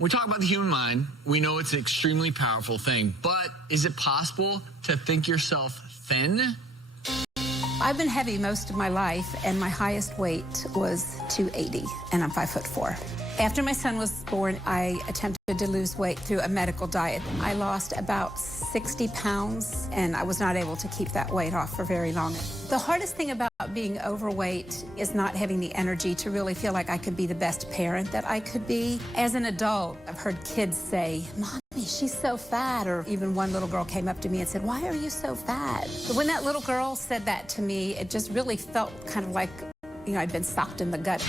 we talk about the human mind. We know it's an extremely powerful thing, but is it possible to think yourself thin? I've been heavy most of my life, and my highest weight was 280, and I'm 5'4". After my son was born, I attempted to lose weight through a medical diet. I lost about 60 pounds, and I was not able to keep that weight off for very long. The hardest thing about being overweight is not having the energy to really feel like I could be the best parent that I could be. As an adult, I've heard kids say, "Mommy, she's so fat," or even one little girl came up to me and said, "Why are you so fat?" But when that little girl said that to me, it just really felt kind of like, you know, I'd been socked in the gut.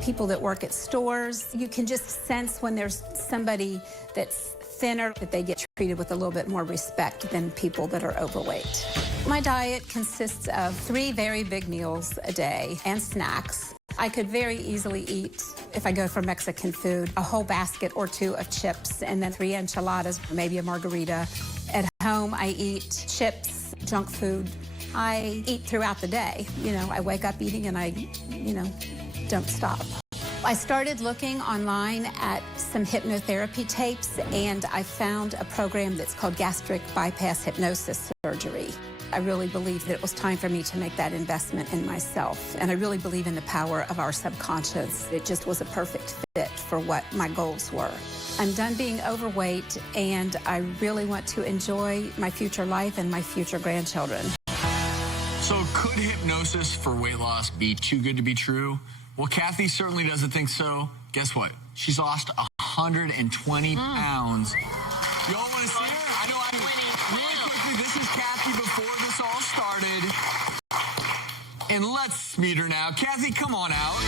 People that work at stores, you can just sense when there's somebody that's thinner that they get treated with a little bit more respect than people that are overweight. My diet consists of 3 very big meals a day and snacks. I could very easily eat, if I go for Mexican food, a whole basket or 2 of chips and then 3 enchiladas, maybe a margarita. At home, I eat chips, junk food. I eat throughout the day. You know, I wake up eating and I, don't stop. I started looking online at some hypnotherapy tapes, and I found a program that's called Gastric bypass hypnosis surgery. I really believed that it was time for me to make that investment in myself, and I really believe in the power of our subconscious. It just was a perfect fit for what my goals were. I'm done being overweight, and I really want to enjoy my future life and my future grandchildren. So could hypnosis for weight loss be too good to be true? Well, Kathy certainly doesn't think so. Guess what? She's lost 120 pounds. You all want to see her? I know. Really quickly, this is Kathy before this all started. And let's meet her now. Kathy, come on out.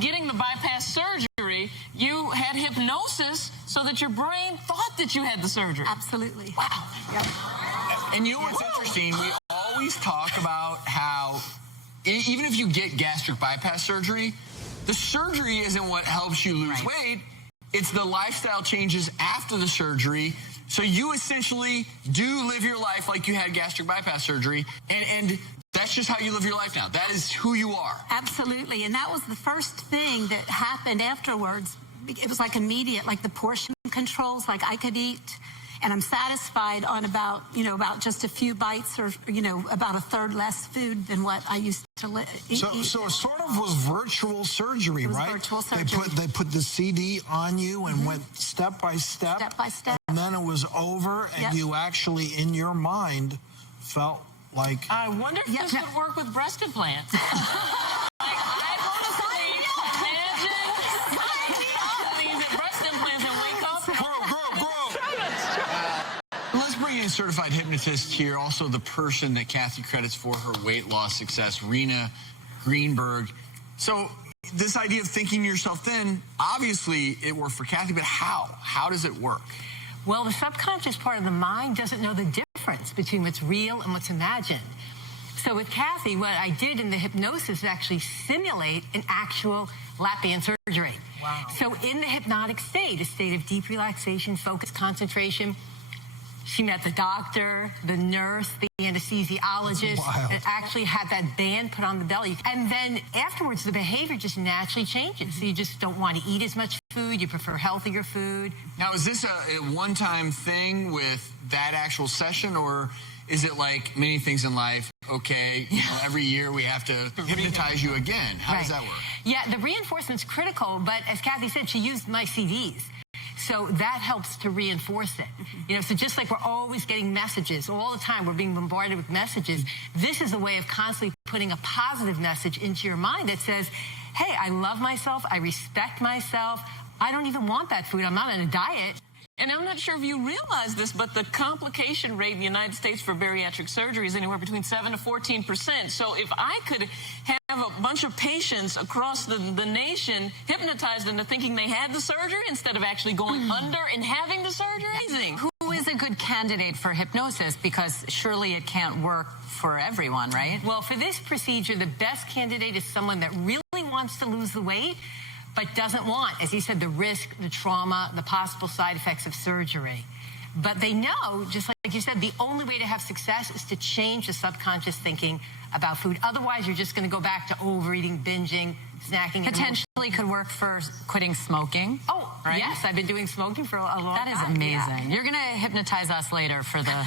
Getting the bypass surgery, you had hypnosis so that your brain thought that you had the surgery. Absolutely. Wow. Yep. And you know what's interesting? We always talk about how even if you get gastric bypass surgery, the surgery isn't what helps you lose weight. It's the lifestyle changes after the surgery. So you essentially do live your life like you had gastric bypass surgery, and that's just how you live your life now. That is who you are. Absolutely. And that was the first thing that happened afterwards. It was like immediate, like the portion controls, like I could eat, and I'm satisfied on about just a few bites or, about a third less food than what I used to eat. So it sort of was virtual surgery, right? Virtual surgery. They put the CD on you and went step by step. Step by step. And then it was over, and you actually, in your mind, felt like... I wonder if this would work with breast implants. Let's bring in certified hypnotist here, also the person that Kathy credits for her weight loss success, Rena Greenberg. So this idea of thinking yourself thin, obviously it worked for Kathy, but how? How does it work? Well, the subconscious part of the mind doesn't know the difference between what's real and what's imagined. So with Kathy, what I did in the hypnosis is actually simulate an actual lap band surgery. Wow. So in the hypnotic state, a state of deep relaxation, focus, concentration, she met the doctor, the nurse, the anesthesiologist, and actually had that band put on the belly. And then afterwards, the behavior just naturally changes. So you just don't want to eat as much food. You prefer healthier food. Now, is this a one-time thing with that actual session, or is it like many things in life, okay, every year we have to hypnotize you again? How does that work? Yeah, the reinforcement's critical, but as Kathy said, she used my CDs. So that helps to reinforce it. So just like we're always getting messages all the time, we're being bombarded with messages, this is a way of constantly putting a positive message into your mind that says, hey, I love myself, I respect myself, I don't even want that food, I'm not on a diet. And I'm not sure if you realize this, but the complication rate in the United States for bariatric surgery is anywhere between 7 to 14%. So if I could have a bunch of patients across the nation hypnotized into thinking they had the surgery instead of actually going under and having the surgery. Who is a good candidate for hypnosis? Because surely it can't work for everyone, right? Well, for this procedure, the best candidate is someone that really wants to lose the weight, but doesn't want, as he said, the risk, the trauma, the possible side effects of surgery. But they know, just like you said, the only way to have success is to change the subconscious thinking about food. Otherwise, you're just going to go back to overeating, binging, snacking. Potentially could work for quitting smoking. Oh, right? Yes, I've been doing smoking for a long time. That is amazing. Yeah. You're going to hypnotize us later for the... And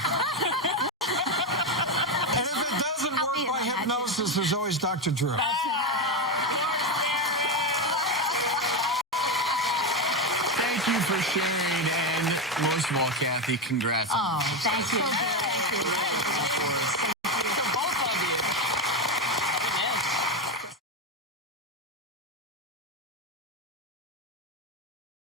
if it doesn't work by hypnosis, there's always Dr. Drew. Thank you for sharing, and most of all, Kathy, congrats. Oh, Thank you.